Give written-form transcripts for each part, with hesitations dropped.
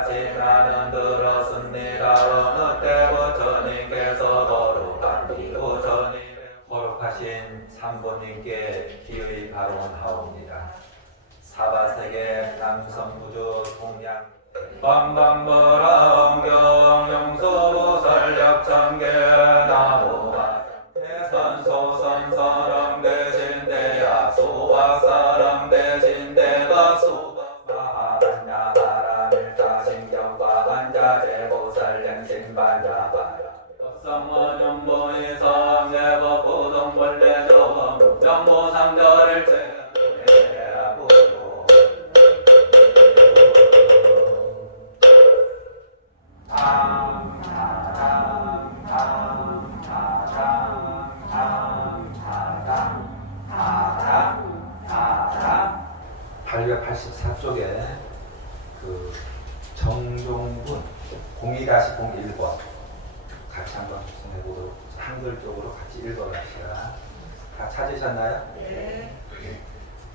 같이 나는 들었습니다. 어느 때 부처님께서 거룩한 비부처님 거룩하신 삼보님께 기의 발언하옵니다. 사바세계 남성부주 동양 반반불왕경 용서보살력창계 나무와 대선소선사람 대신 대야수와 대신 대가수가 마하란야하라밀타 신경과 한자대보살량신반야바라 법성원용보이성 예법부동벌레조범 정보상절을 그 정종군 02-01번 같이 한번 구성해 보도록 한글적으로 같이 읽어봅시다. 다 찾으셨나요? 네.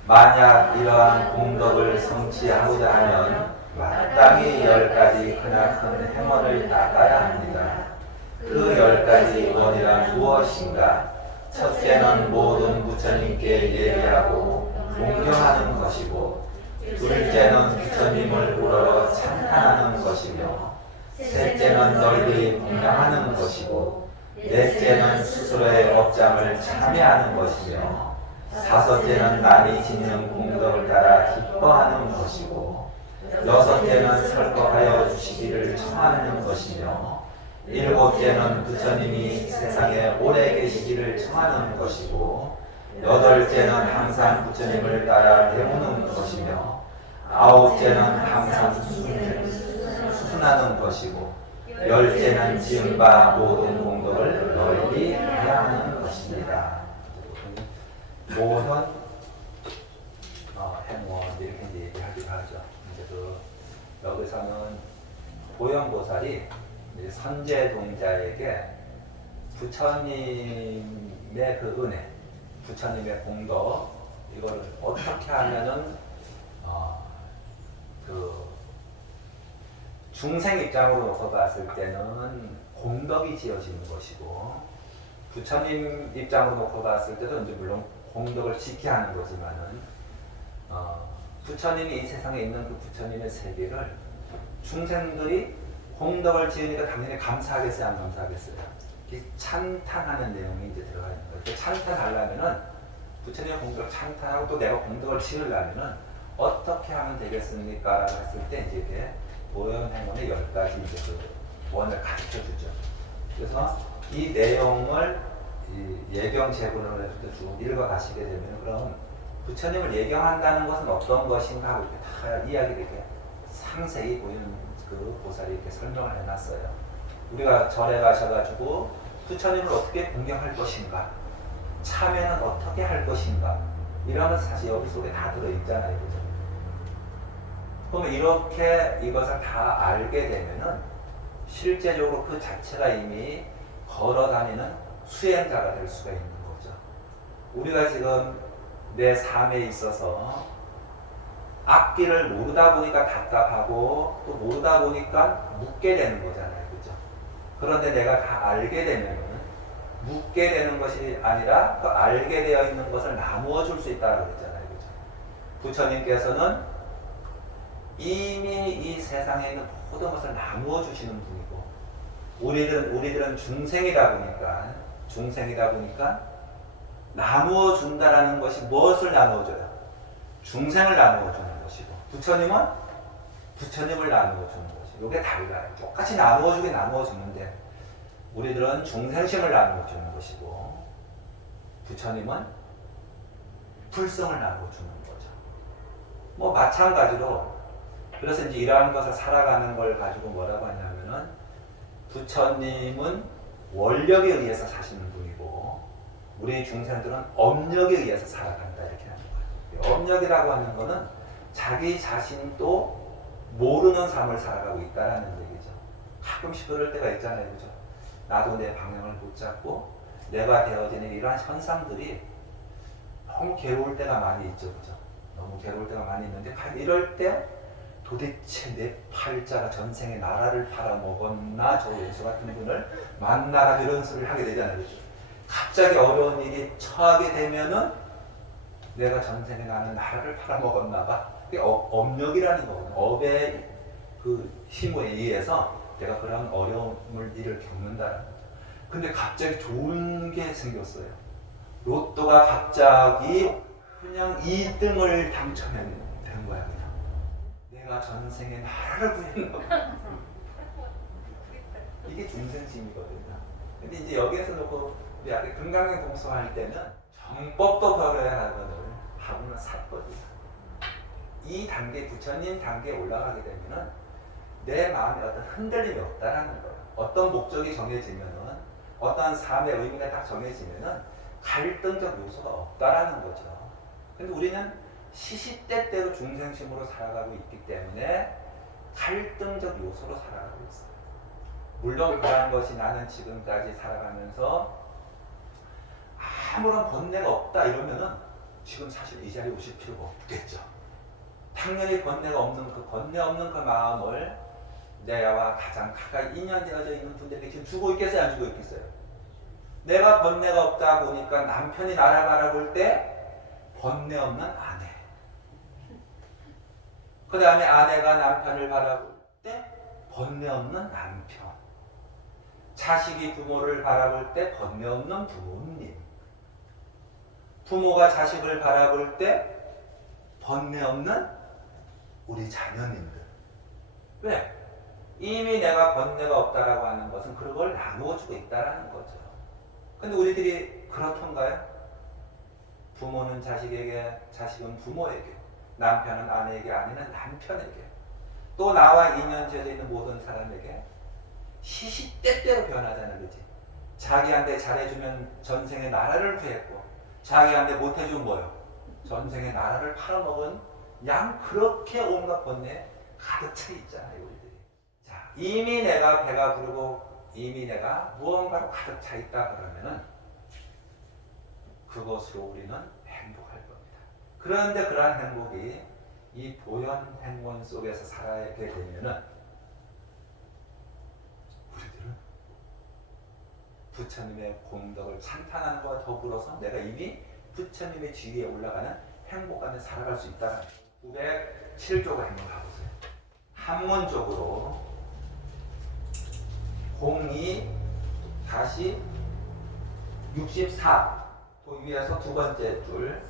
만약 이러한 공덕을 성취하고자 하면 마땅히 10가지 크나큰 행원을 닦아야 합니다. 그 10가지 원이란 무엇인가? 첫째는 모든 부처님께 예배하고 공경하는 것이고, 둘째는 부처님을 우러러 찬탄하는 것이며, 셋째는 널리 공양하는 것이고, 넷째는 스스로의 업장을 참여하는 것이며, 다섯째는 남이 짓는 공덕을 따라 기뻐하는 것이고, 여섯째는 설법하여 주시기를 청하는 것이며, 일곱째는 부처님이 세상에 오래 계시기를 청하는 것이고, 여덟째는 항상 부처님을 따라 배우는 것이며, 아홉째는 항상 수순하는 것이고, 열째는 지은 바 모든 공덕을 널리 회양하는 것입니다. 모든 행원 이렇게 이제 얘기하기도 하죠. 이제 여기서는 보현보살이 선제동자에게 부처님의 그 은혜, 부처님의 공덕, 이거를 어떻게 하면은 그 중생 입장으로 놓고 봤을 때는 공덕이 지어지는 것이고, 부처님 입장으로 놓고 봤을 때도 이제 물론 공덕을 지켜야 하는 거지만은, 부처님이 이 세상에 있는 그 부처님의 세계를 중생들이 공덕을 지으니까 당연히 감사하겠어요, 안 감사하겠어요? 찬탄하는 내용이 이제 들어가 있는 거예요. 찬탄하려면은 부처님의 공덕을 찬탄하고 또 내가 공덕을 지으려면은 어떻게 하면 되겠습니까? 라고 했을 때 이제 이게 보현행원의 10가지 이제 그 원을 가르쳐 주죠. 그래서 이 내용을 예경 제군으로 해서 쭉 읽어 가시게 되면, 그럼 부처님을 예경한다는 것은 어떤 것인가 하고 이렇게 다 이야기를 이렇게 상세히 보이는 그 보살이 이렇게 설명을 해놨어요. 우리가 절에 가셔가지고 부처님을 어떻게 공경할 것인가, 참여는 어떻게 할 것인가, 이런 것 사실 여기 속에 다 들어있잖아요. 그죠? 그러면 이렇게 이것을 다 알게 되면은 실제적으로 그 자체가 이미 걸어다니는 수행자가 될 수가 있는 거죠. 우리가 지금 내 삶에 있어서 앞길을 모르다 보니까 답답하고 또 모르다 보니까 묻게 되는 거잖아요. 그죠? 그런데 내가 다 알게 되면은 묻게 되는 것이 아니라 그 알게 되어 있는 것을 나누어 줄 수 있다고 그랬잖아요. 그죠? 부처님께서는 이미 이 세상에 있는 모든 것을 나누어 주시는 분이고, 우리들은 중생이다 보니까 나누어 준다라는 것이 무엇을 나누어 줘요? 중생을 나누어 주는 것이고, 부처님은 부처님을 나누어 주는 것이고, 이게 달라요. 똑같이 나누어 주는데 우리들은 중생심을 나누어 주는 것이고, 부처님은 불성을 나누어 주는 거죠. 뭐 마찬가지로, 그래서 이제 이러한 것을 살아가는 걸 가지고 뭐라고 하냐면은, 부처님은 원력에 의해서 사시는 분이고, 우리 중생들은 업력에 의해서 살아간다, 이렇게 하는 거예요. 업력이라고 하는 거는 자기 자신도 모르는 삶을 살아가고 있다라는 얘기죠. 가끔씩 그럴 때가 있잖아요. 그죠? 나도 내 방향을 못 잡고 내가 되어지는 이러한 현상들이 너무 괴로울 때가 많이 있죠. 그죠? 너무 괴로울 때가 많이 있는데, 이럴 때 도대체 내 팔자가 전생에 나라를 팔아먹었나 저 원수 같은 분을 만나가지고 이런 소리를 하게 되잖아요. 그렇죠? 갑자기 어려운 일이 처하게 되면은 내가 전생에 나는 나라를 팔아먹었나 봐. 그게 업력이라는 거거든요. 업의 그 힘에 의해서 내가 그런 어려움을 일을 겪는다라는 거죠. 근데 갑자기 좋은 게 생겼어요. 로또가 갑자기 그냥 2등을 당첨된 거야. 그냥. 내가 전생에 나라를 구했나 봐. 이게 중생심이거든요. 근데 이제 여기에서 놓고 우리 아까 금강경 동서할 때는 정법도 벌어야 하고는 살거든요. 이 단계, 부처님 단계에 올라가게 되면은 내 마음에 어떤 흔들림이 없다라는 거예요. 어떤 목적이 정해지면은, 어떤 삶의 의미가 딱 정해지면은 갈등적 요소가 없다라는 거죠. 근데 우리는 시시때때로 중생심으로 살아가고 있기 때문에 갈등적 요소로 살아가고 있어요. 물론 그러한 것이 나는 지금까지 살아가면서 아무런 번뇌가 없다 이러면은 지금 사실 이 자리에 오실 필요가 없겠죠. 당연히 번뇌가 없는 번뇌 없는 그 마음을 내와 가장 가까이 인연되어져 있는 분들에게 지금 주고 있겠어요? 안 주고 있겠어요? 내가 번뇌가 없다 보니까 남편이 나를 바라볼 때 번뇌 없는 아내, 그 다음에 아내가 남편을 바라볼 때 번뇌 없는 남편, 자식이 부모를 바라볼 때 번뇌 없는 부모님, 부모가 자식을 바라볼 때 번뇌 없는 우리 자녀님들. 왜? 이미 내가 번뇌가 없다라고 하는 것은 그걸 나누어주고 있다라는 거죠. 근데 우리들이 그렇던가요? 부모는 자식에게, 자식은 부모에게, 남편은 아내에게, 아내는 남편에게, 또 나와 인연되어 있는 모든 사람에게 시시때때로 변하잖아요. 그렇지? 자기한테 잘해주면 전생에 나라를 구했고, 자기한테 못해주면 뭐요? 전생에 나라를 팔아먹은 양, 그렇게 온갖 번뇌에 가득 차 있잖아요. 우리들이. 자, 이미 내가 배가 부르고 이미 내가 무언가로 가득 차 있다 그러면은 그것으로 우리는 행복할 겁니다. 그런데 그러한 행복이 이 보현 행원 속에서 살아가게 되면은 우리들은 부처님의 공덕을 찬탄하는 것과 더불어서 내가 이미 부처님의 지위에 올라가는 행복감에 살아갈 수 있다. 907조가 한번 가보세요. 한문적으로 02-64 위에서 두 번째 줄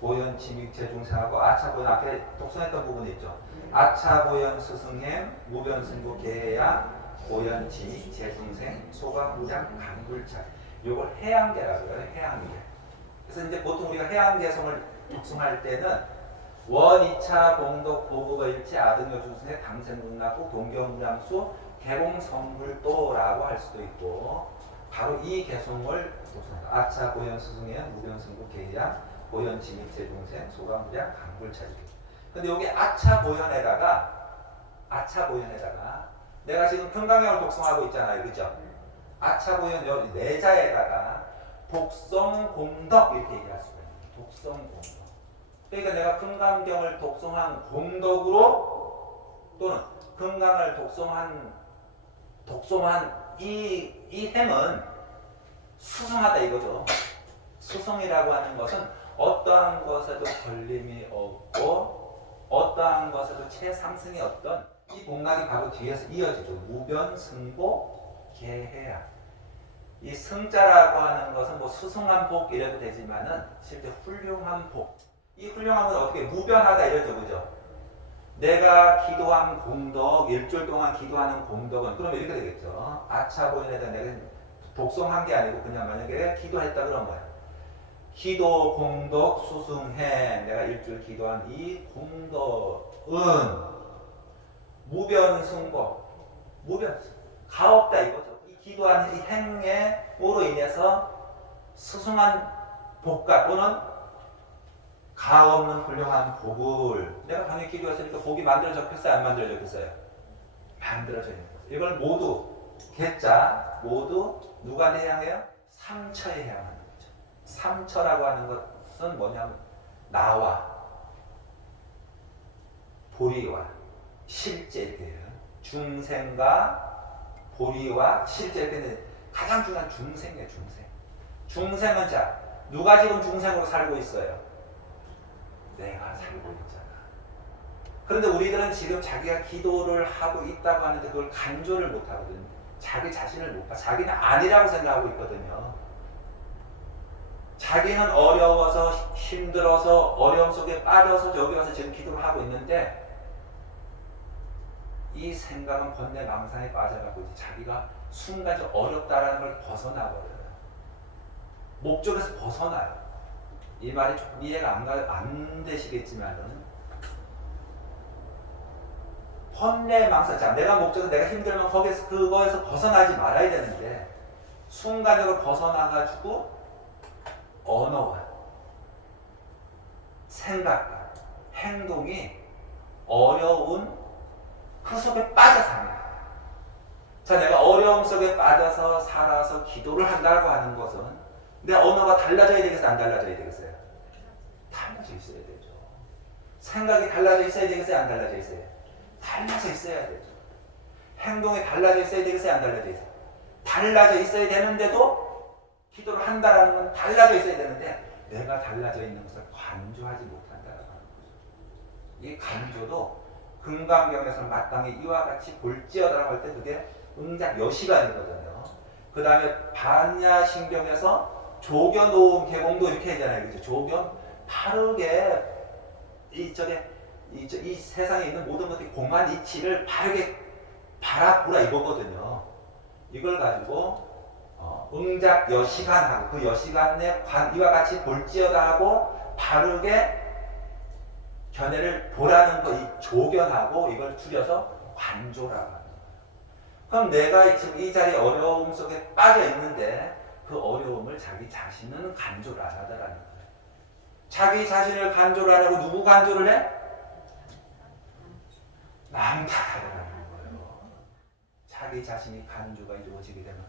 보현 지믹 재중생하고 아차보현 앞에 독선했던 부분이 있죠. 아차보현 스승햄 무변승부 계야 보현 지믹 재중생 소강무장 강불차. 요걸 해양계라고 해요. 해양계. 그래서 이제 보통 우리가 해양계성을 독송할 때는 원 2차 공덕 보급일치 아등여 중생의 당생문납후 동경무량수 개공성불도라고 할 수도 있고, 바로 이 개성을 독송합니다. 아차 보현 스승의 무변승부 계야 보현 지믹 재중생 소강무장 강불차. 근데 여기 아차 보현에다가 내가 지금 금강경을 독송하고 있잖아요. 그죠? 아차 보현 여기 내자에다가 독성공덕 이렇게 얘기할 수가 있어요. 독성공덕. 그러니까 내가 금강경을 독송한 공덕으로, 또는 금강을 독송한 이 행은 수성하다 이거죠. 수성이라고 하는 것은 어떠한 것에도 걸림이 없고 어떠한 것에도 최상승의 어떤 이 공락이 바로 뒤에서 이어지죠. 무변승복 개해야. 이 승자라고 하는 것은 뭐 수승한 복 이래도 되지만은 실제 훌륭한 복. 이 훌륭한 건 어떻게 무변하다 이러죠. 그죠? 내가 기도한 공덕, 일주일 동안 기도하는 공덕은 그럼 이렇게 되겠죠. 아차보현에다 내가 독송한 게 아니고 그냥 만약에 기도했다 그런 거야. 기도, 공덕, 수승해. 내가 일주일 기도한 이 공덕은 무변승복. 무변승. 가없다 이거죠. 이 기도한 이 행으로 인해서 수승한 복과 또는 가없는 훌륭한 복을 내가 당연히 기도했으니까 복이 만들어 적혔어요? 안 만들어 적혔어요? 만들어져 있는 거죠. 이걸 모두 개자 모두 누가 해양해요? 삼처에 해양하는 거죠. 삼처라고 하는 것은 뭐냐면 나와 보리와 실제 이렇게 해요. 중생과 보리와 실제 이렇게 했는데 가장 중요한 중생이에요. 중생은 자 누가 지금 중생으로 살고 있어요? 내가 살고 있잖아. 그런데 우리들은 지금 자기가 기도를 하고 있다고 하는데 그걸 간조를 못 하거든요. 자기 자신을 못 봐. 자기는 아니라고 생각하고 있거든요. 자기는 어려워서 힘들어서 어려움 속에 빠져서 여기 와서 지금 기도를 하고 있는데 이 생각은 번뇌 망상에 빠져가고 이제 자기가 순간적으로 어렵다라는 걸 벗어나버려요. 목적에서 벗어나요. 이 말이 조금 이해가 안 되시겠지만은 번뇌 망상, 자 내가 목적은 내가 힘들면 거기에서 그거에서 벗어나지 말아야 되는데 순간적으로 벗어나가지고 언어와 생각과 행동이 어려운 그 속에 빠져 사는 거예요. 자, 내가 어려움 속에 빠져서 살아서 기도를 한다고 하는 것은 내 언어가 달라져야 되겠어요? 안 달라져야 되겠어요? 달라져 있어야 되죠. 생각이 달라져 있어야 되겠어요? 안 달라져 있어요? 달라져 있어야 되죠. 행동이 달라져 있어야 되겠어요? 안 달라져 있어요? 달라져 있어야 되는데도 기도를 한다라는 건 달라져 있어야 되는데 내가 달라져 있는 것을 관조하지 못한다라고 하는 거죠. 이 관조도 금강경에서 마땅히 이와 같이 볼지어다라고 할 때 그게 응작 여시간이거든요. 그 다음에 반야신경에서 조견오음 개공도 이렇게 하잖아요. 그죠? 조견 바르게 이 세상에 있는 모든 것들이 공한 이치를 바르게 바라보라 이거거든요. 이걸 가지고 응작 여시간하고 그 여시간 내 이와 같이 볼지어다 하고 바르게 견해를 보라는 거 이 조견하고 이걸 줄여서 관조라고 합니다. 그럼 내가 지금 이 자리에 어려움 속에 빠져 있는데 그 어려움을 자기 자신은 간조를 안 하더라는 거예요. 자기 자신을 간조를 안 하고 누구 간조를 해? 남 탓하더라는 거예요. 자기 자신이 간조가 이루어지게 되면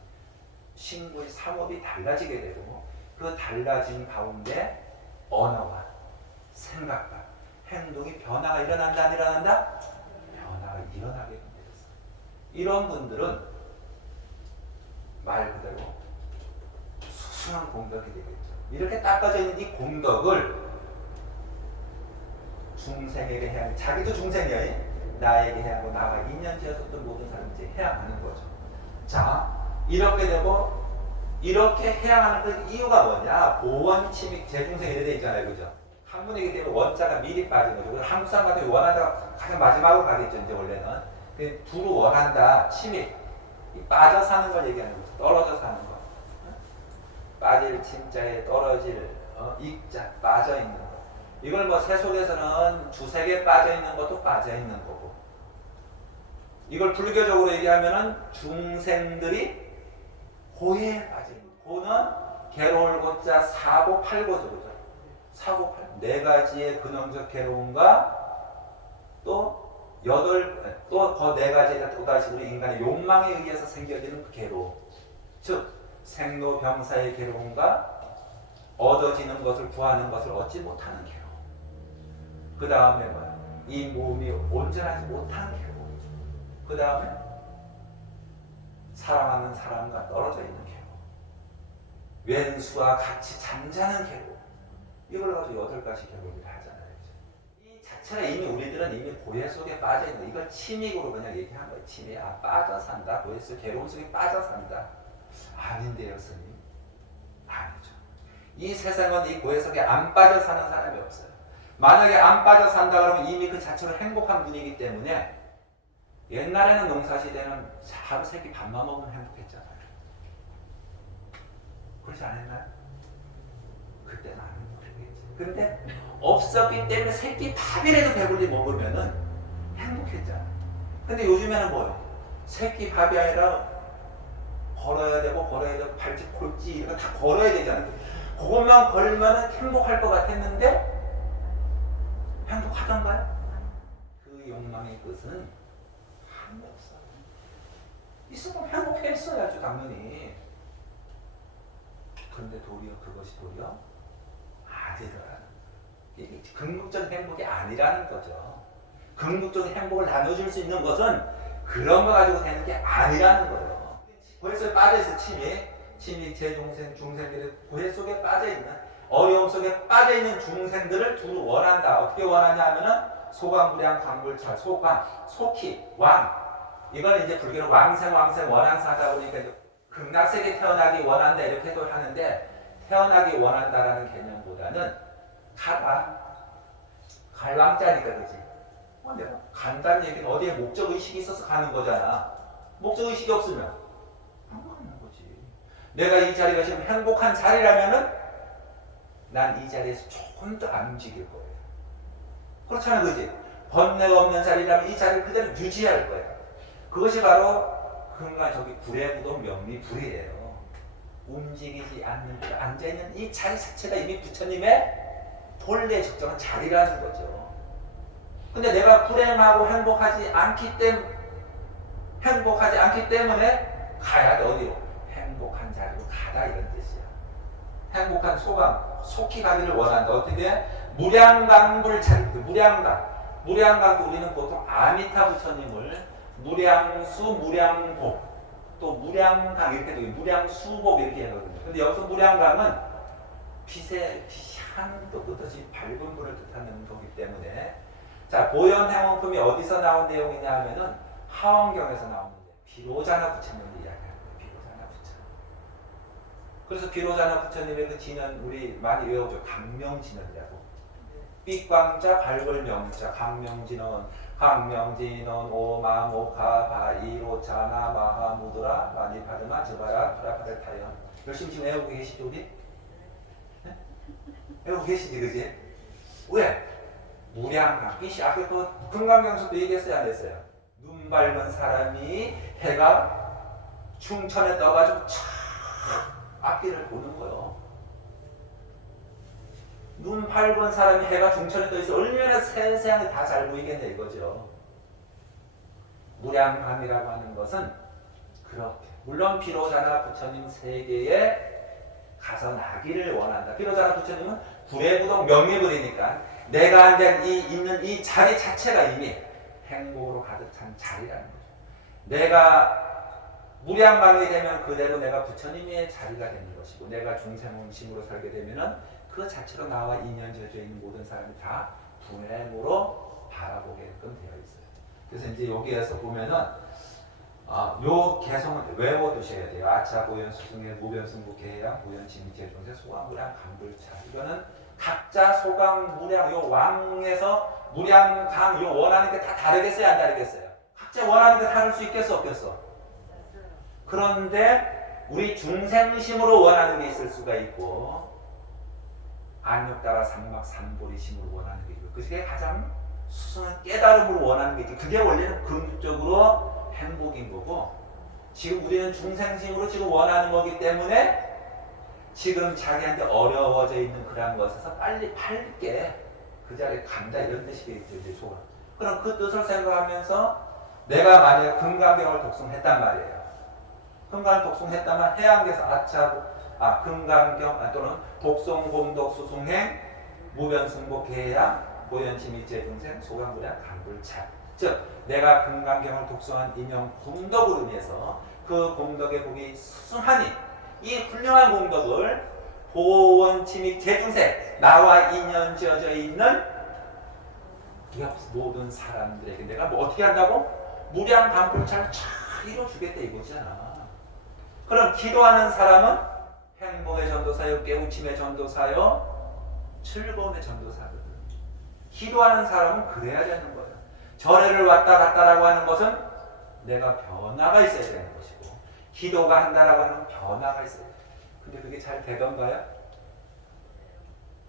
신고의 삼업이 달라지게 되고 그 달라진 가운데 언어와 생각과 행동이 변화가 일어난다 안 일어난다? 변화가 일어나게 됩니다. 이런 분들은 말 그대로 수승한 공덕이 되겠죠. 이렇게 닦아져 있는 이 공덕을 중생에게 해야 자기도 중생이야. 나에게 해야 하고 나가 인연지어졌던 모든 사람이 이제 해야 하는 거죠. 자, 이렇게 되고 이렇게 해야 하는 그 이유가 뭐냐? 보원, 침익, 재중생 이래 돼 있잖아요. 그죠? 학문이기 때문에 원자가 미리 빠진 거죠. 한국 사람 같은 경우 원하다가 가장 마지막으로 가겠죠. 이제 원래는. 두루 원한다, 침익. 빠져 사는 걸 얘기하는 거죠. 떨어져 사는 거. 빠질 침자에 떨어질 익자, 빠져 있는 거. 이걸 뭐 세속에서는 주색에 빠져 있는 것도 빠져 있는 거고. 이걸 불교적으로 얘기하면은 중생들이 고해에 빠져 있는 거. 고는 괴로울 고자 사고 팔고죠. 그죠? 사고 팔. 네 가지의 근원적 괴로움과 또 그 네 가지가 또다시 우리 인간의 욕망에 의해서 생겨지는 그 괴로움. 즉, 생로병사의 괴로움과 얻어지는 것을 구하는 것을 얻지 못하는 괴로움. 그 다음에 뭐야? 이 몸이 온전하지 못하는 괴로움. 그 다음에 사랑하는 사람과 떨어져 있는 괴로움. 왼수와 같이 잠자는 괴로움. 이걸 가지고 8가지 괴로움을 하잖아요. 이 자체가 이미 우리들은 이미 고해 속에 빠져 있는 거. 이걸 침익으로 그냥 얘기한 거예요. 침익. 아, 빠져 산다. 고해 속 괴로움 속에 빠져 산다. 아닌데요, 스님. 아니죠. 이 세상은 이 고해 속에 안 빠져 사는 사람이 없어요. 만약에 안 빠져 산다 그러면 이미 그 자체로 행복한 분이기 때문에 옛날에는 농사시대는 하루 세끼 밥만 먹으면 행복했잖아요. 그렇지 않았나요? 그때는 안 행복했겠지. 근데 없었기 때문에 세끼 밥이라도 배불리 먹으면은 행복했잖아. 근데 요즘에는 뭐요? 세끼 밥이 아니라 걸어야 되고 발짓 골지 이런 거 다 걸어야 되잖아요. 그것만 걸면은 행복할 것 같았는데 행복하던가요? 그 욕망의 끝은 한이 없어. 있으면 행복했어야죠, 당연히. 근데 그것이 도리어 아니더라는. 이게 궁극적인 행복이 아니라는 거죠. 궁극적인 행복을 나눠줄 수 있는 것은 그런 거 가지고 되는 게 아니라는 거예요. 고해 빠져있어. 침이 제 중생들이 고해 속에 빠져있는, 어려움 속에 빠져있는 중생들을 두루 원한다. 어떻게 원하냐 하면은 소광무량 광불찰, 소광, 소키, 왕. 이건 이제 불교는 왕생 원한사다 보니까 극락세계 태어나기 원한다 이렇게도 하는데, 태어나기 원한다라는 개념보다는 갈 왕자니까 그지. 내가 간다는 얘기는 어디에 목적의식이 있어서 가는 거잖아. 목적의식이 없으면 안 가는 거지. 내가 이 자리가 지금 행복한 자리라면은 난 이 자리에서 조금 더 안 움직일 거예요. 그렇잖아 그지. 번뇌가 없는 자리라면 이 자리를 그대로 유지할 거야. 그것이 바로 그런가 저기 불의부동 명리불이에요. 움직이지 않는, 앉아있는 이 자리 자체가 이미 부처님의 본래 적정한 자리라는 거죠. 근데 내가 불행하고 행복하지 않기 때문에 가야 돼. 어디로? 행복한 자리로 가다 이런 뜻이야. 행복한 소강, 속히 가기를 원한다. 어떻게? 무량강불찬, 무량강도 우리는 보통 아미타 부처님을 무량수, 무량복, 또 무량강 이렇게 되고 무량수복 이렇게 하거든요. 근데 여기서 무량강은 빛이 한도 끝없이 밝은 불을 뜻하는 거기 때문에, 자, 보현행원품이 어디서 나온 내용이냐 하면은 하원경에서 나오는데 비로자나 부처님을 이야기하는 거예요. 비로자나 부처님. 그래서 비로자나 부처님의 그 진언 우리 많이 외우죠. 강명진언이라고. 삐광자 발골명자 강명진언 오마모카 바이로자나 마하무드라 마니파드마 저바라 프라파데타연. 열심히 지금 외우고 계시죠 우리? 네? 외우고 계시지 그지? 왜? 무량강. 이 앞에 또 금강경수도 얘기했어요 안 했어요? 눈 밝은 사람이 해가 충천에 떠가지고 촥 앞길을 보는 거요. 눈 밝은 사람이 해가 중천에 떠있어 얼마나 세상이 다 잘 보이겠네 이거죠. 무량감이라고 하는 것은 그렇게, 물론 비로자나 부처님 세계에 가서 나기를 원한다. 비로자나 부처님은 불의부동 명리불이니까 내가 앉아 있는 이 자리 자체가 이미 행복으로 가득 찬 자리라는 거죠. 내가 무량감이 되면 그대로 내가 부처님의 자리가 되는 것이고, 내가 중생원심으로 살게 되면은 그 자체로 나와 인연져져 있는 모든 사람이 다 분행으로 바라보게끔 되어 있어요. 그래서 이제 여기에서 보면은 요 개성을 외워두셔야 돼요. 아차, 보현, 수승의, 무변승부, 계양, 보현, 진미제, 중세, 소강, 무량, 강불차. 이거는 각자 소강, 무량, 요 왕에서 무량, 강, 요 원하는 게 다 다르겠어요? 안 다르겠어요? 각자 원하는 게 다를 수 있겠어? 없겠어? 그런데 우리 중생심으로 원하는 게 있을 수가 있고, 안욕따라 삼막 삼보리심으로 원하는 게 있고, 그게 가장 수승한 깨달음으로 원하는 게 있고, 그게 원래는 궁극적으로 행복인 거고, 지금 우리는 중생심으로 지금 원하는 거기 때문에 지금 자기한테 어려워져 있는 그런 것에서 빨리 그 자리에 간다 이런 뜻이겠죠. 이제 소원. 그럼 그 뜻을 생각하면서 내가 만약에 금강경을 독송했단 말이에요. 금강을 독송했다면 해양에서 금강경 또는 독송공덕 수승행 무변승복 계양 보현치미제 중생 소강무량 강불차. 즉 내가 금강경을 독송한 이명 공덕으로 인해서 그 공덕의 복이 수승하니 이 훌륭한 공덕을 보원치미 제중생 나와 인연 지어져 있는 모든 사람들에게 내가 뭐 어떻게 한다고? 무량 강불차를 쫙 이뤄주겠다 이거잖아. 그럼 기도하는 사람은 행복의 전도사요, 깨우침의 전도사요, 즐거움의 전도사거든. 기도하는 사람은 그래야 되는 거예요. 절에를 왔다 갔다라고 하는 것은 내가 변화가 있어야 되는 것이고, 기도가 한다라고 하는 변화가 있어야 돼. 근데 그게 잘 되던가요?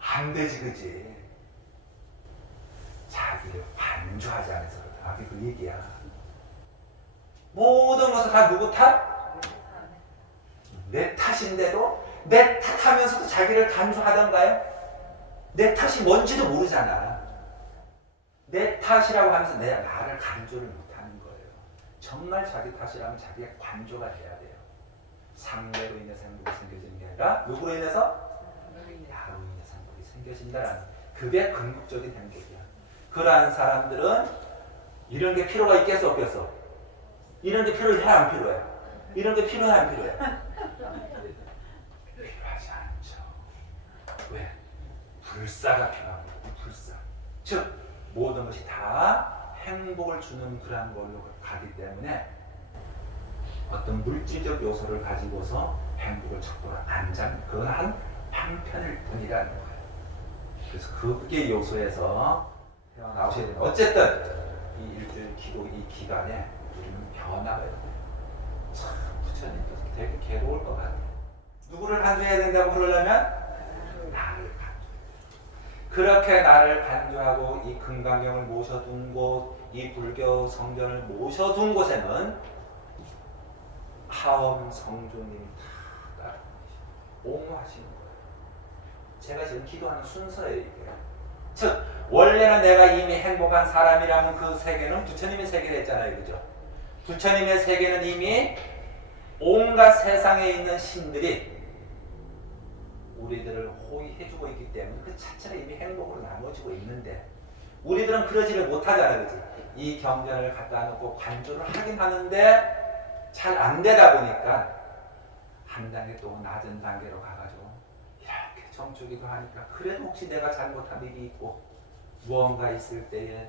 안 되지, 그지? 자기를 관조하지 않아서 그렇다. 그게 그 얘기야. 모든 것을 다 누구 탓? 내 탓인데도 내 탓하면서도 자기를 간주하던가요? 내 탓이 뭔지도 모르잖아. 내 탓이라고 하면서 내 나를 간주를 못하는 거예요. 정말 자기 탓이라면 자기가 관조가 돼야 돼요. 상대로 인해서 행복이 생겨지는 게 아니라 누구로 인해서? 나로 인해서 행복이 생겨진다라는, 그게 궁극적인 행복이야. 그러한 사람들은 이런 게 필요가 있겠어 없겠어? 이런 게 필요해 안 필요해? 이런 게 필요해 안 필요해? 필요하지 않죠. 왜? 불사가 필요합니다. 불사. 즉 모든 것이 다 행복을 주는 그러한 걸로 가기 때문에 어떤 물질적 요소를 가지고서 행복을 척도로 안 잡는 그건 한 방편일 뿐이라는 거예요. 그래서 그게 요소에서 나오셔야 됩니다. 어쨌든 이 일주일 기도 이 기간에 우리는 변화가 있어요. 참 부처님께서 되게 괴로울 것 같아요. 누구를 간주해야 된다고 그러려면 나를 간주. 그렇게 나를 간주하고 이 금강경을 모셔둔 곳, 이 불교 성전을 모셔둔 곳에는 하엄 성조님이 다 옹호하시는 거예요. 제가 지금 기도하는 순서예요, 이게. 즉 원래는 내가 이미 행복한 사람이라면 그 세계는 부처님의 세계를 했잖아요, 그죠? 부처님의 세계는 이미 온갖 세상에 있는 신들이 우리들을 호의해주고 있기 때문에 그 자체가 이미 행복으로 나눠지고 있는데 우리들은 그러지를 못하잖아요, 그지? 이 경전을 갖다 놓고 관조를 하긴 하는데 잘 안 되다 보니까 한 단계 또 낮은 단계로 가가지고 이렇게 정주기도 하니까 그래도 혹시 내가 잘못한 일이 있고 무언가 있을 때에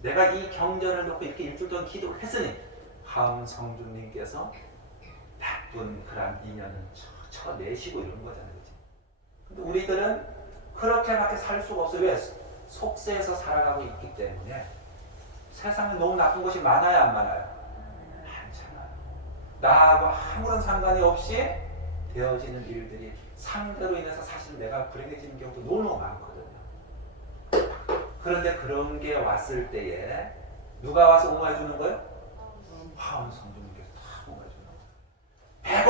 내가 이 경전을 놓고 이렇게 일주일 동안 기도를 했으니 하엄 성주님께서 나쁜 그런 인연은 쳐내시고 이런 거잖아요. 그치? 근데 우리들은 그렇게밖에 살 수가 없어요. 왜? 속세에서 살아가고 있기 때문에 세상에 너무 나쁜 것이 많아요, 안 많아요? 많잖아요. 나하고 아무런 상관이 없이 되어지는 일들이 상대로 인해서 사실 내가 불행해지는 경우도 너무 많거든요. 그런데 그런 게 왔을 때에 누가 와서 옹호해 주는 거예요? 화엄 성주님께서 다 옹호해 주는 거예요.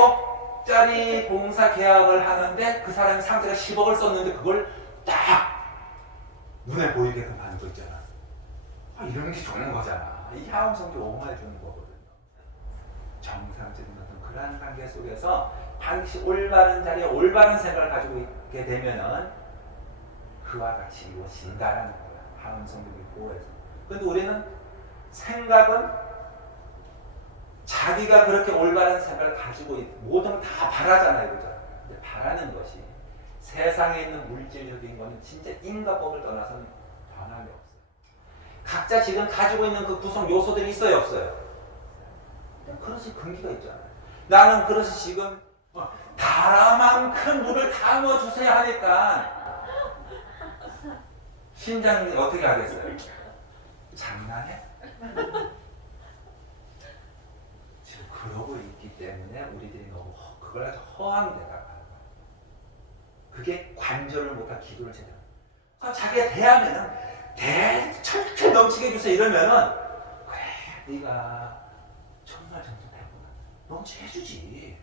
100억짜리 공사 계약을 하는데 그 사람이 상대가 10억을 썼는데 그걸 딱 눈에 보이게끔 하는 거 있잖아. 이런 게 좋은 거잖아. 이 화엄 성주 옹호해 주는 거거든요. 정상적인 어떤 그러한 관계 속에서 반드시 올바른 자리에 올바른 생각을 가지고 있게 되면은 그와 같이 이루어진다라는 거야. 하은 성격이 보호해서. 근데 우리는 생각은 자기가 그렇게 올바른 생각을 가지고 모든 걸 다 바라잖아요, 그죠? 근데 바라는 것이 세상에 있는 물질적인 거는 진짜 인과법을 떠나서는 변함이 없어요. 각자 지금 가지고 있는 그 구성 요소들이 있어요, 없어요? 그릇이 근기가 있잖아요. 나는 그릇이 지금 다라만큼 물을 담아주세요 하니까 신장이 어떻게 하겠어요? 장난해? 지금 그러고 있기 때문에 우리들이 너무 그걸 아주 허한 데가 가요. 그게 관절을 못한 기도를 제대로. 자기가 대하면은 철철 넘치게 해주세요 이러면은 그래 네가 정말 정성했구나 넘치게 해주지.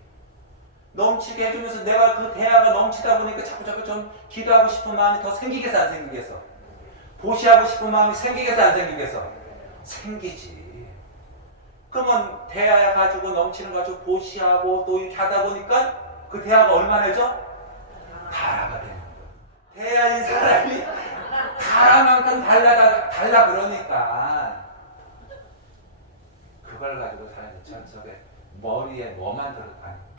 넘치게 해주면서 내가 그 대화가 넘치다 보니까 자꾸 좀 기도하고 싶은 마음이 더 생기겠어 안 생기겠어? 보시하고 싶은 마음이 생기겠어 안 생기겠어? 생기지. 그러면 대화 가지고 넘치는 거 가지고 보시하고 또 이렇게 하다 보니까 그 대화가 얼마나죠? 다라가 되는 거야. 대화인 사람이 다라만큼 달라 그러니까 그걸 가지고 사람이 전석에 머리에 뭐만 들어가는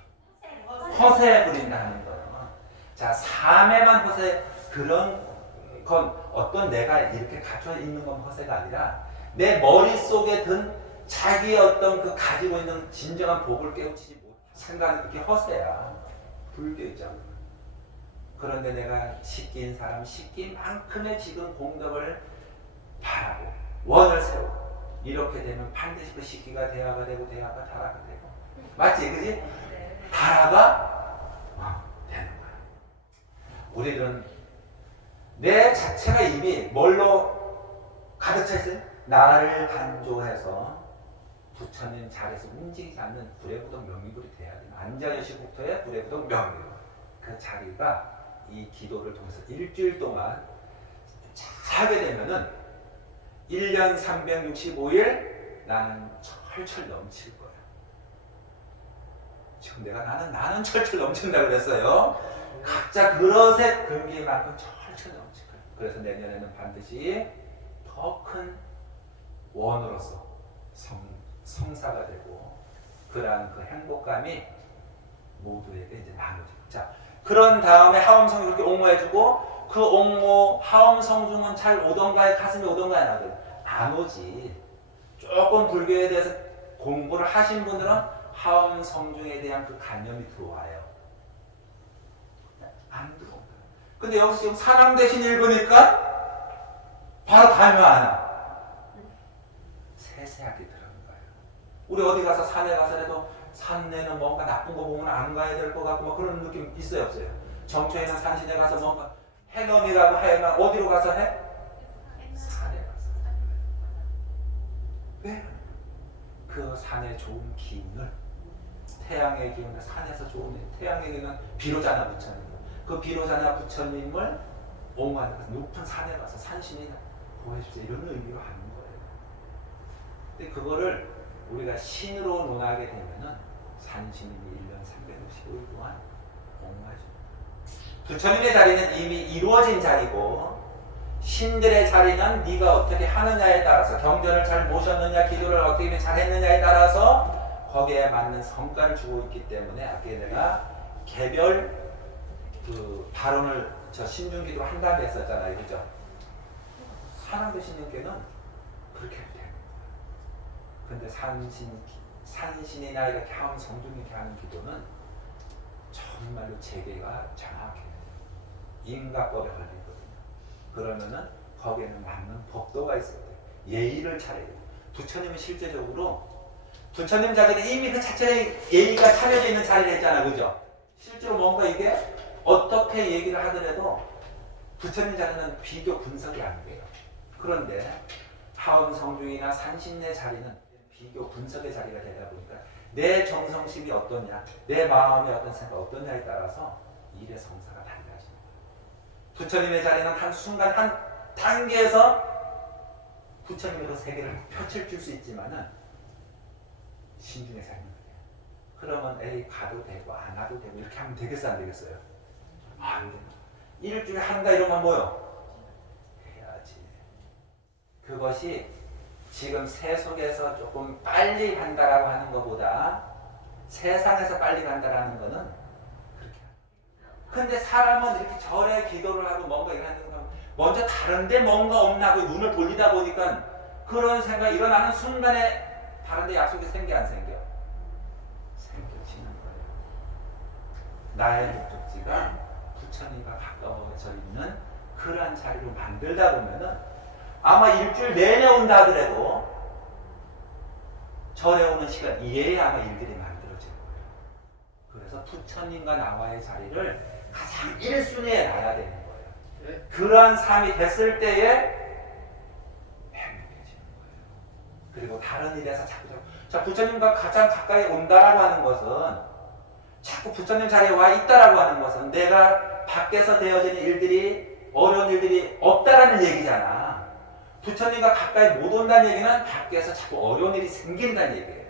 허세 부린다는 거예요. 자, 삶에만 허세 그런 건 어떤 내가 이렇게 갖춰 있는 건 허세가 아니라 내 머릿속에 든 자기의 어떤 그 가지고 있는 진정한 복을 깨우치지 못 생각이 그렇게 허세야. 불교 입장으로. 그런데 내가 식기인 사람 식기만큼의 지금 공덕을 바라고 원을 세우고 이렇게 되면 반드시 그 식기가 대화가 되고 대화가 다라가 되고 맞지? 그지? 다라가 되는 거야. 우리들은 내 자체가 이미 뭘로 가득 차 있어요? 나를 간조해서 부처님 자리에서 움직이지 않는 불의부동 명의불이 돼야 돼. 안자여시국토의 불의부동 명의불. 그 자리가 이 기도를 통해서 일주일 동안 잘 하게 되면은 1년 365일 나는 철철 넘칠 거야. 지금 내가 나는 철철 넘친다고 그랬어요. 각자 그릇의 근기만큼 철철 넘칠 거야. 그래서 내년에는 반드시 더 큰 원으로서 성사가 되고 그러한 그 행복감이 모두에게 이제 나눠지고. 자, 그런 다음에 하엄성이 그렇게 옹호해주고 그 옹호 하엄성중은 잘 오던가에 가슴이 오던가에 안 오지. 조금 불교에 대해서 공부를 하신 분들은 하엄성중에 대한 그 관념이 들어와요. 안 들어온다. 근데 여기서 지금 사남 대신 읽으니까 바로 관여 안 와. 세세하게 들어간 거예요. 우리 어디 가서 산에 가서라도 산에는 뭔가 나쁜 거 보면 안 가야 될 것 같고 뭐 그런 느낌 있어요 없어요? 정초에는 산신에 가서 뭔가 해넘이라고 하면 어디로 가서 해? 산에 가서. 왜? 그 산의 좋은 기운을 태양의 기운을 산에서 좋은 태양의 기운은 비로자나 부처님 그 비로자나 부처님을 옹호하는 높은 산에 가서 산신이 보여주세요 이런 의미로 하는 거예요. 근데 그거를 우리가 신으로 논하게 되면은 산신님이 1년 365일 동안 옹호해줍니다. 부처님의 자리는 이미 이루어진 자리고 신들의 자리는 네가 어떻게 하느냐에 따라서 경전을 잘 모셨느냐 기도를 어떻게 잘 했느냐에 따라서 거기에 맞는 성과를 주고 있기 때문에 아까 내가 개별 그 발언을 저 신중기도 한다고 했었잖아요. 그죠? 사람도 신님께는 그렇게 해도 돼요. 근데 산신이나 이렇게 하면 성중 이렇게 하는 기도는 정말로 재계가 정확해요. 인가법에 걸리거든요. 그러면은 거기에는 맞는 법도가 있어야 돼요. 예의를 차려야 돼요. 부처님은 실제적으로 부처님 자리는 이미 그 자체의 예의가 차려져 있는 자리를 했잖아요. 그죠? 실제로 뭔가 이게 어떻게 얘기를 하더라도 부처님 자리는 비교 분석이 안 돼요. 그런데 하엄성중이나 산신의 자리는 비교 분석의 자리가 되다 보니까 내 정성심이 어떠냐, 내 마음의 어떤 생각 어떠냐에 따라서 일의 성사가 달라집니다. 부처님의 자리는 한 순간 한 단계에서 부처님의 그 세계를 펼칠 수 있지만은 신중의 자리는 그러면 에이 가도 되고 안 와도 되고 이렇게 하면 되겠어 안 되겠어요? 안 됩니다. 일주일에 한다 이러면 뭐요? 해야지. 그것이 지금 세속에서 조금 빨리 간다라고 하는 것보다 세상에서 빨리 간다라는 거는 그렇게 합니다. 근데 사람은 이렇게 절에 기도를 하고 뭔가 일하는 거 먼저 다른데 뭔가 없나 고 눈을 돌리다 보니까 그런 생각이 일어나는 순간에 다른데 약속이 생겨 안 생겨? 생겨지는 거예요. 나의 목적지가 부처님과 가까워져 있는 그러한 자리로 만들다 보면은 아마 일주일 내내 온다 하더라도 절에 오는 시간 이외에 아마 일들이 만들어질 거예요. 그래서 부처님과 나와의 자리를 가장 1순위에 놔야 되는 거예요. 네. 그러한 삶이 됐을 때에 행복해지는 거예요. 그리고 다른 일에서 자꾸 부처님과 가장 가까이 온다라고 하는 것은 자꾸 부처님 자리에 와 있다라고 하는 것은 내가 밖에서 되어지는 일들이 어려운 일들이 없다라는 얘기잖아. 부처님과 가까이 못 온다는 얘기는 밖에서 자꾸 어려운 일이 생긴다는 얘기예요.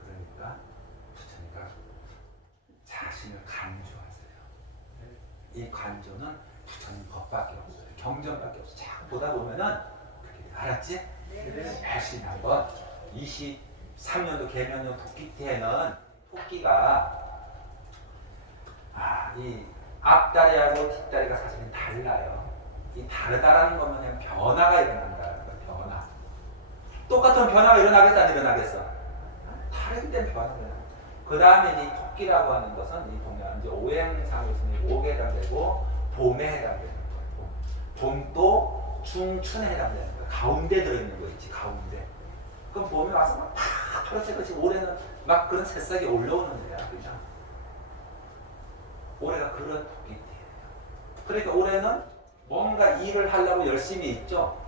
그러니까 부처님과 자신을 간주하세요. 이 간주는 부처님 법밖에 없어요. 경전밖에 없어요. 자꾸 보다 보면은 그렇게 알았지? 네. 열심히 한번 23년도 개면년 토끼 때는 토끼가 이 앞다리하고 뒷다리가 사실은 달라요. 이 다르다라는 것은 그냥 변화가 일어난다는 거예요. 변화. 똑같은 변화가 일어나겠어 안 일어나겠어? 다르기 때문에 변화가 일어나요. 그 다음에 이 토끼라고 하는 것은 이 보면 이제 오행상에 있으면 옥에 해당되고 봄에 해당되는 거예요. 봄도 중춘에 해당되는 거예요. 가운데 들어있는 거 있지 가운데. 그럼 봄에 와서 막 파랗게 올해는 막 그런 새싹이 올라오는 거야. 그죠? 올해가 그런 토끼띠예요. 그러니까 올해는 뭔가 일을 하려고 열심히 있죠.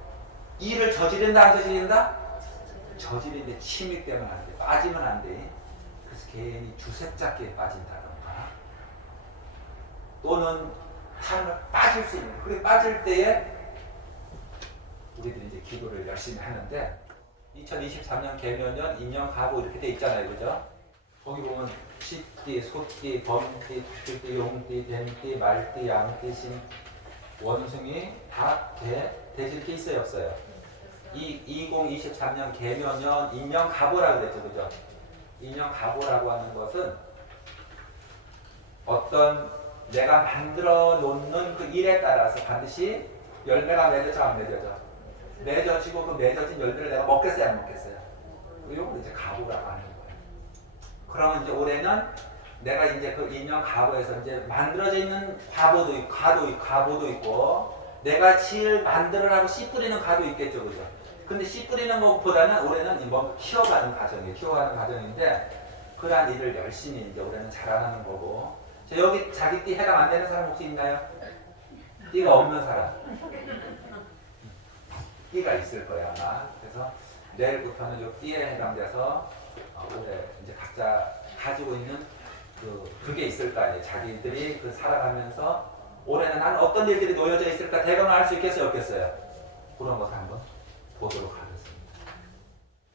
일을 저지른다 안 저지른다? 저지른데 침이 되면 안 돼. 빠지면 안 돼. 그래서 괜히 주색잡기에 빠진다던가 또는 삶을 빠질 수 있는 그렇게 빠질 때에 우리들이 이제 기도를 열심히 하는데 2023년 개면년 인년 가고 이렇게 돼 있잖아요. 그죠? 거기 보면 시띠, 소띠, 범띠, 투띠, 용띠, 뱀띠, 말띠, 양띠, 신 원숭이, 닭, 개, 대신 이렇게 있어요, 없어요? 2023년 개묘년 인명가보라고 그랬죠, 그죠? 인명가보라고 하는 것은 어떤 내가 만들어 놓는 그 일에 따라서 반드시 열매가 맺어져 안 맺어져? 맺어지고 그 맺어진 열매를 내가 먹겠어요, 안 먹겠어요? 이걸 이제 가보라고 하는 거예요. 그러면 이제 올해는 내가 이제 그 인연 가보에서 이제 만들어져 있는 과보도 있고, 가보도 있고, 내가 만들으라고 씨 뿌리는 가도 있겠죠, 그죠? 근데 씨 뿌리는 것보다는 올해는 뭐 키워가는 과정이에요. 키워가는 과정인데, 그러한 일을 열심히 이제 올해는 잘하는 거고. 여기 자기 띠 해당 안 되는 사람 혹시 있나요? 띠가 없는 사람. 띠가 있을 거예요, 아마. 그래서 내일부터는 이 띠에 해당돼서 올해 이제 각자 가지고 있는 그게 있을 거 아니에요. 자기들이 그 살아가면서 올해는 난 어떤 일들이 놓여져 있을까 대강을 할 수 있겠어요, 없겠어요? 그런 것을 한번 보도록 하겠습니다.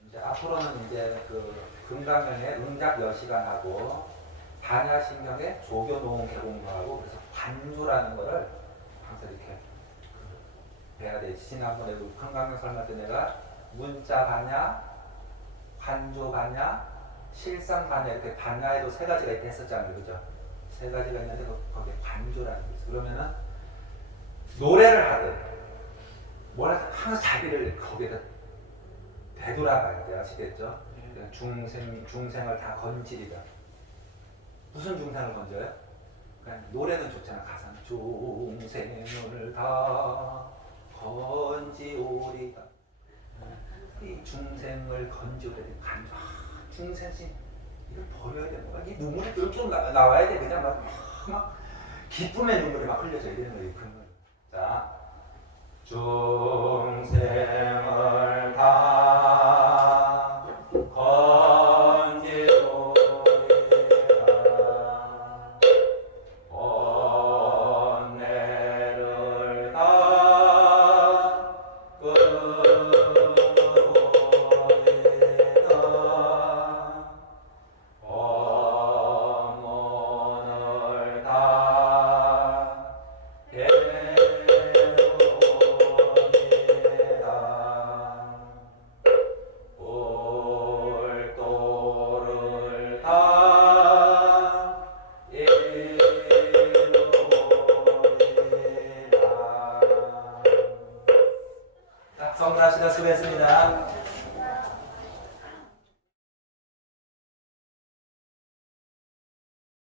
이제 앞으로는 이제 그 금강경에 응작 여시간하고 반야신경에 조교노원 개공부하고 그래서 관조라는 거를 항상 이렇게 배야 돼. 지난번에도 금강경 설명 때 내가 문자 반야, 관조 반야, 실상 반야 이렇게 반야에도 세 가지가 있다 했었잖아요, 그죠? 세 가지가 있는데 거기에 관조라는 게 있어요. 그러면은 노래를 하든 뭐라 항상 자기를 거기에다 되돌아가야 돼, 아시겠죠? 중생을 다 건지리다. 무슨 중생을 건져요? 그냥 노래는 좋잖아, 가사는 중생을 다 건지오리다. 이 중생을 건지오리다. 중생심 이걸 버려야 되는 거야. 이 눈물이 좀 나와야 돼. 그냥 막 기쁨의 눈물이 막 흘려져야 되는 거예요. 자, 중생을 다